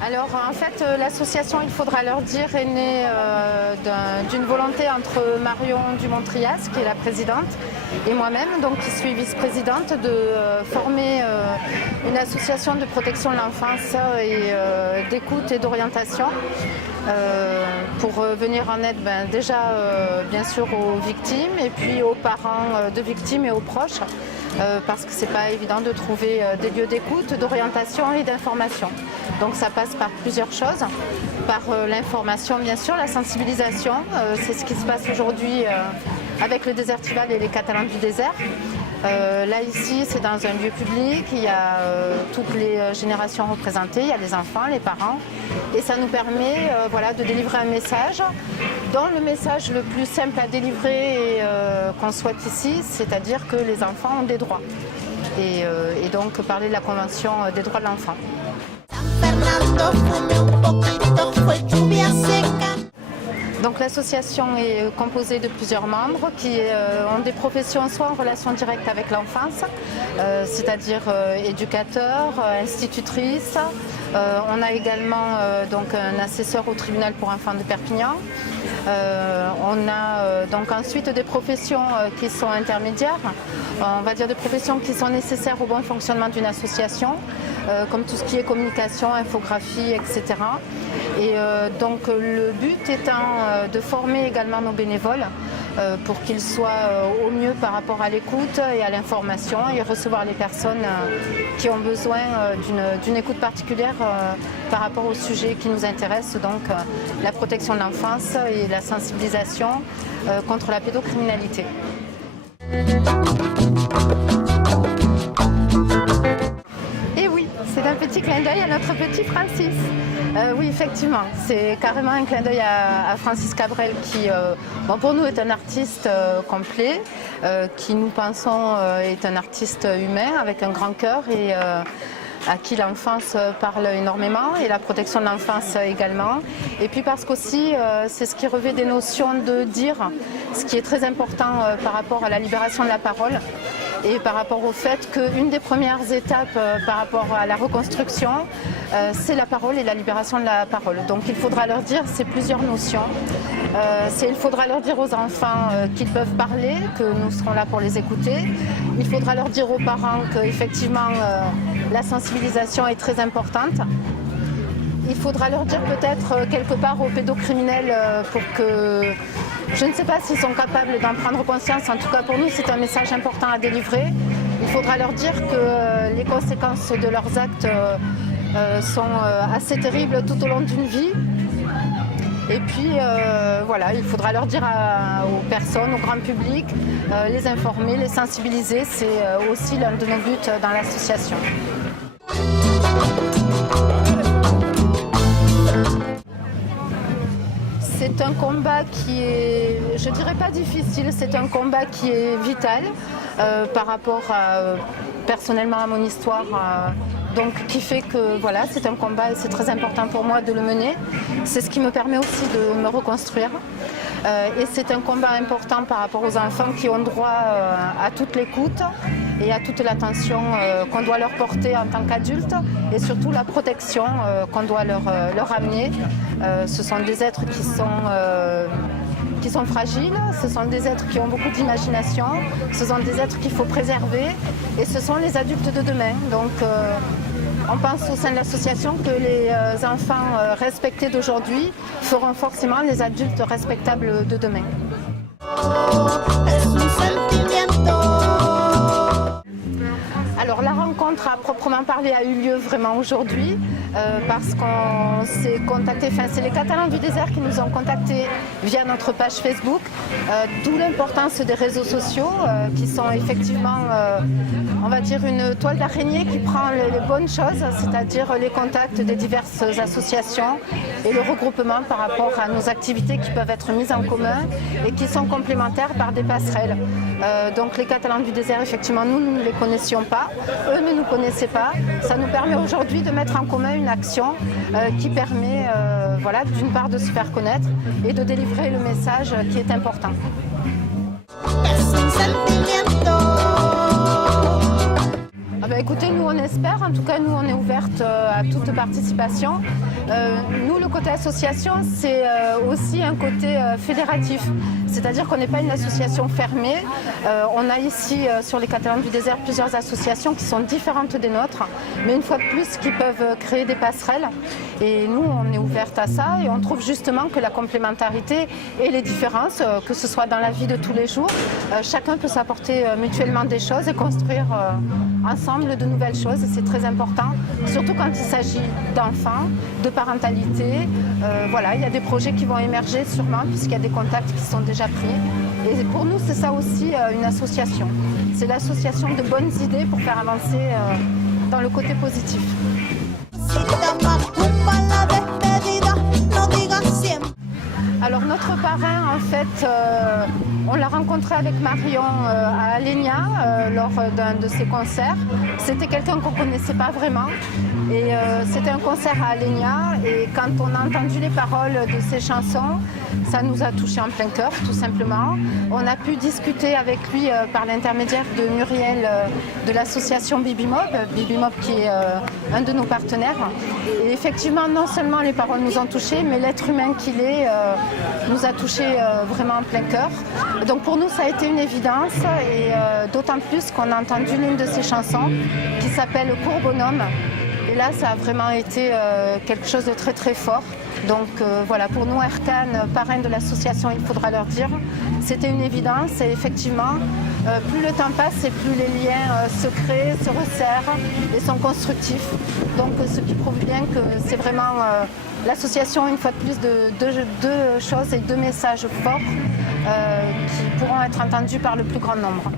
Alors en fait l'association Il faudra leur dire est née d'une volonté entre Marion Dumontrias qui est la présidente et moi-même, donc qui suis vice-présidente, de former une association de protection de l'enfance et d'écoute et d'orientation pour venir en aide déjà bien sûr aux victimes et puis aux parents de victimes et aux proches. Parce que ce n'est pas évident de trouver des lieux d'écoute, d'orientation et d'information. Donc ça passe par plusieurs choses, par l'information bien sûr, la sensibilisation, c'est ce qui se passe aujourd'hui avec le Désertival et les Catalans du désert. Là ici c'est dans un lieu public, il y a toutes les générations représentées, il y a les enfants, les parents et ça nous permet voilà, de délivrer un message dont le message le plus simple à délivrer qu'on souhaite ici, c'est-à-dire que les enfants ont des droits et donc parler de la Convention des droits de l'enfant. Donc l'association est composée de plusieurs membres qui ont des professions soit en relation directe avec l'enfance, c'est-à-dire éducateurs, institutrices. On a également donc un assesseur au tribunal pour enfants de Perpignan. On a donc ensuite des professions qui sont intermédiaires, on va dire des professions qui sont nécessaires au bon fonctionnement d'une association, comme tout ce qui est communication, infographie, etc. Et donc le but étant de former également nos bénévoles pour qu'ils soient au mieux par rapport à l'écoute et à l'information et recevoir les personnes qui ont besoin d'une écoute particulière par rapport au sujet qui nous intéresse, donc la protection de l'enfance et la sensibilisation contre la pédocriminalité. Et oui, c'est un petit clin d'œil à notre petit Francis. Oui, effectivement, c'est carrément un clin d'œil à Francis Cabrel qui, bon, pour nous, est un artiste complet, qui nous pensons est un artiste humain avec un grand cœur et à qui l'enfance parle énormément et la protection de l'enfance également. Et puis parce qu'aussi, c'est ce qui revêt des notions de dire, ce qui est très important par rapport à la libération de la parole. Et par rapport au fait qu'une des premières étapes par rapport à la reconstruction, c'est la parole et la libération de la parole. Donc il faudra leur dire, c'est plusieurs notions. Il faudra leur dire aux enfants qu'ils peuvent parler, que nous serons là pour les écouter. Il faudra leur dire aux parents qu'effectivement la sensibilisation est très importante. Il faudra leur dire peut-être quelque part aux pédocriminels pour que, je ne sais pas s'ils sont capables d'en prendre conscience, en tout cas pour nous c'est un message important à délivrer. Il faudra leur dire que les conséquences de leurs actes sont assez terribles tout au long d'une vie. Et puis voilà, il faudra leur dire aux personnes, au grand public, les informer, les sensibiliser, c'est aussi l'un de nos buts dans l'association. C'est un combat qui est, je dirais pas difficile, c'est un combat qui est vital par rapport personnellement à mon histoire. Donc qui fait que voilà, c'est un combat et c'est très important pour moi de le mener. C'est ce qui me permet aussi de me reconstruire. Et c'est un combat important par rapport aux enfants qui ont droit à toute l'écoute et à toute l'attention qu'on doit leur porter en tant qu'adultes et surtout la protection qu'on doit leur amener. Ce sont des êtres qui sont fragiles, ce sont des êtres qui ont beaucoup d'imagination, ce sont des êtres qu'il faut préserver et ce sont les adultes de demain. Donc on pense au sein de l'association que les enfants respectés d'aujourd'hui feront forcément les adultes respectables de demain. Alors la rencontre à proprement parler a eu lieu vraiment aujourd'hui parce qu'on s'est contacté, c'est les Catalans du désert qui nous ont contactés via notre page Facebook, d'où l'importance des réseaux sociaux qui sont effectivement, on va dire, une toile d'araignée qui prend les bonnes choses, c'est-à-dire les contacts des diverses associations et le regroupement par rapport à nos activités qui peuvent être mises en commun et qui sont complémentaires par des passerelles. Donc les Catalans du désert, effectivement, nous ne les connaissions pas, eux ne nous connaissaient pas. Ça nous permet aujourd'hui de mettre en commun une action qui permet voilà, d'une part de se faire connaître et de délivrer le message qui est important. Écoutez, nous on espère, en tout cas nous on est ouverte à toute participation. Nous le côté association c'est aussi un côté fédératif, c'est-à-dire qu'on n'est pas une association fermée. On a ici sur les Catalans du désert plusieurs associations qui sont différentes des nôtres, mais une fois de plus qui peuvent créer des passerelles. Et nous on est ouverte à ça et on trouve justement que la complémentarité et les différences, que ce soit dans la vie de tous les jours, chacun peut s'apporter mutuellement des choses et construire ensemble de nouvelles choses, et c'est très important, surtout quand il s'agit d'enfants, de parentalité. Voilà, il y a des projets qui vont émerger sûrement puisqu'il y a des contacts qui sont déjà pris. Et pour nous, c'est ça aussi une association. C'est l'association de bonnes idées pour faire avancer dans le côté positif. Alors notre parrain, en fait, on l'a rencontré avec Marion à Alenia lors d'un de ses concerts. C'était quelqu'un qu'on ne connaissait pas vraiment. Et c'était un concert à Alenia. Et quand on a entendu les paroles de ses chansons, ça nous a touché en plein cœur, tout simplement. On a pu discuter avec lui par l'intermédiaire de Muriel de l'association Bibimob, Bibimob qui est un de nos partenaires. Et effectivement, non seulement les paroles nous ont touchés, mais l'être humain qu'il est nous a touchés vraiment en plein cœur. Donc pour nous, ça a été une évidence, et d'autant plus qu'on a entendu l'une de ses chansons qui s'appelle Court Bonhomme. Et là, ça a vraiment été quelque chose de très très fort. Donc voilà, pour nous, Erkan, parrain de l'association Il faudra leur dire, c'était une évidence. Et effectivement, plus le temps passe et plus les liens se créent, se resserrent et sont constructifs. Donc ce qui prouve bien que c'est vraiment l'association, une fois de plus, de deux choses et deux messages forts qui pourront être entendus par le plus grand nombre.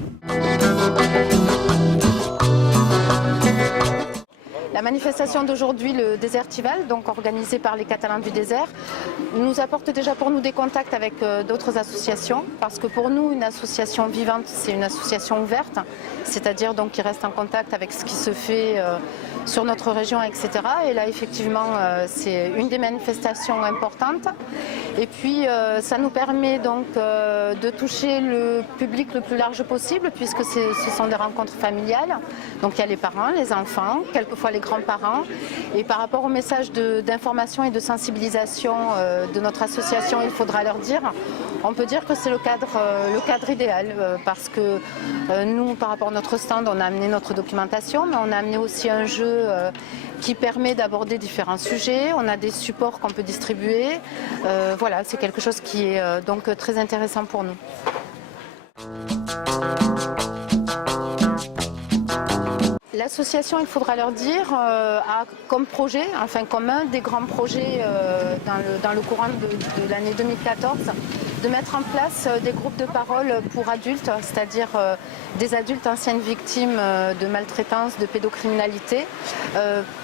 La manifestation d'aujourd'hui, le Désertival, donc organisée par les Catalans du désert, nous apporte déjà pour nous des contacts avec d'autres associations, parce que pour nous, une association vivante, c'est une association ouverte, c'est-à-dire donc qui reste en contact avec ce qui se fait sur notre région, etc. Et là, effectivement, c'est une des manifestations importantes. Et puis, ça nous permet donc de toucher le public le plus large possible, puisque ce sont des rencontres familiales. Donc, il y a les parents, les enfants, quelquefois les grands-parents. Et par rapport au message d'information et de sensibilisation de notre association, il faudra leur dire, on peut dire que c'est le cadre idéal, parce que nous, par rapport à notre stand, on a amené notre documentation, mais on a amené aussi un jeu qui permet d'aborder différents sujets. On a des supports qu'on peut distribuer. Voilà, c'est quelque chose qui est donc très intéressant pour nous. L'association, il faudra leur dire, a comme projet, enfin comme un des grands projets dans le courant de l'année 2014, de mettre en place des groupes de parole pour adultes, c'est-à-dire des adultes anciennes victimes de maltraitance, de pédocriminalité,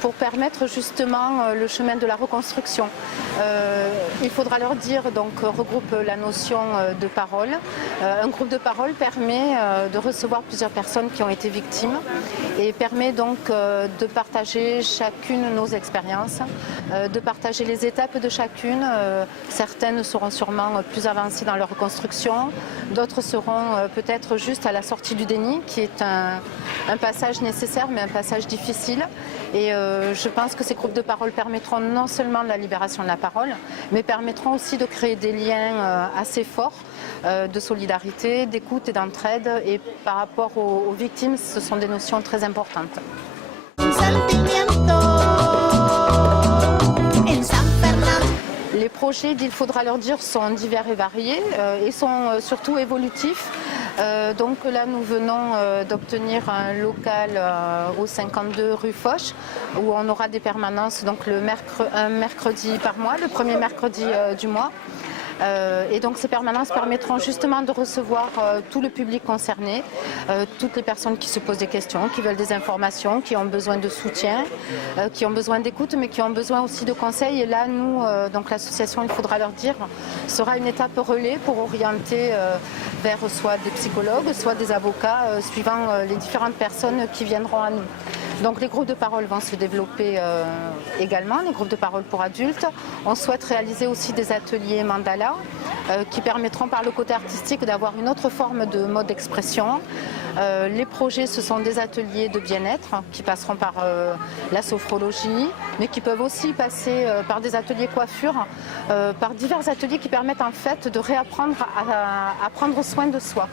pour permettre justement le chemin de la reconstruction. Il faudra leur dire, donc regroupe la notion de parole. Un groupe de parole permet de recevoir plusieurs personnes qui ont été victimes et permet donc de partager chacune nos expériences, de partager les étapes de chacune. Certaines seront sûrement plus avancées dans leur reconstruction, d'autres seront peut-être juste à la sortie du déni, qui est un passage nécessaire mais un passage difficile. Et je pense que ces groupes de parole permettront non seulement la libération de la parole, mais permettront aussi de créer des liens assez forts de solidarité, d'écoute et d'entraide. Et par rapport aux victimes, ce sont des notions très importantes. Les projets d'Il faudra leur dire sont divers et variés et sont surtout évolutifs. Donc là, nous venons d'obtenir un local au 52 rue Foch, où on aura des permanences donc un mercredi par mois, le premier mercredi du mois. Et donc ces permanences permettront justement de recevoir tout le public concerné, toutes les personnes qui se posent des questions, qui veulent des informations, qui ont besoin de soutien, qui ont besoin d'écoute, mais qui ont besoin aussi de conseils. Et là, nous, donc l'association Il faudra leur dire, sera une étape relais pour orienter vers soit des psychologues, soit des avocats, suivant les différentes personnes qui viendront à nous. Donc les groupes de parole vont se développer également, les groupes de parole pour adultes. On souhaite réaliser aussi des ateliers mandala qui permettront par le côté artistique d'avoir une autre forme de mode d'expression. Les projets, ce sont des ateliers de bien-être qui passeront par la sophrologie, mais qui peuvent aussi passer par des ateliers coiffure, par divers ateliers qui permettent en fait de réapprendre à prendre soin de soi.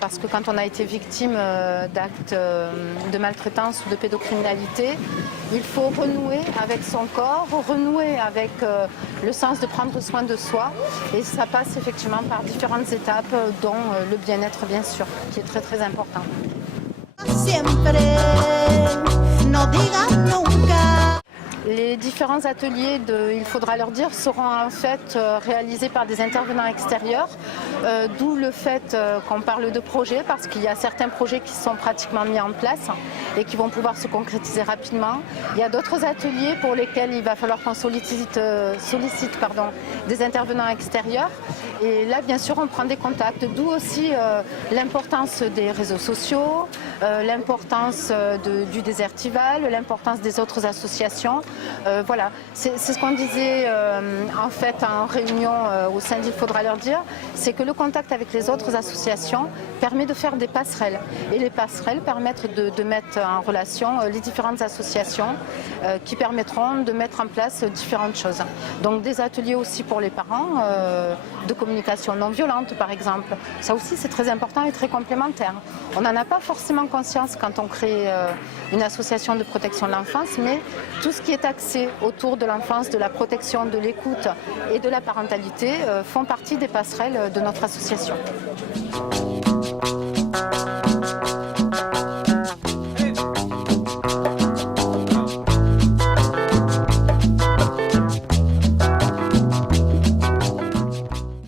Parce que quand on a été victime d'actes de maltraitance ou de pédocriminalité, il faut renouer avec son corps, renouer avec le sens de prendre soin de soi. Et ça passe effectivement par différentes étapes, dont le bien-être bien sûr, qui est très très important. Les différents ateliers Il faudra leur dire seront en fait réalisés par des intervenants extérieurs, d'où le fait qu'on parle de projets, parce qu'il y a certains projets qui sont pratiquement mis en place et qui vont pouvoir se concrétiser rapidement. Il y a d'autres ateliers pour lesquels il va falloir qu'on sollicite des intervenants extérieurs. Et là, bien sûr, on prend des contacts, d'où aussi l'importance des réseaux sociaux, l'importance du Désertival, l'importance des autres associations. Voilà, c'est ce qu'on disait en fait en réunion au sein d'Il faudra leur dire, c'est que le contact avec les autres associations permet de faire des passerelles. Et les passerelles permettent de mettre en relation les différentes associations qui permettront de mettre en place différentes choses. Donc des ateliers aussi pour les parents, de communication non violente par exemple. Ça aussi c'est très important et très complémentaire. On n'en a pas forcément conscience quand on crée une association de protection de l'enfance, mais tout ce qui est axé autour de l'enfance, de la protection, de l'écoute et de la parentalité font partie des passerelles de notre association.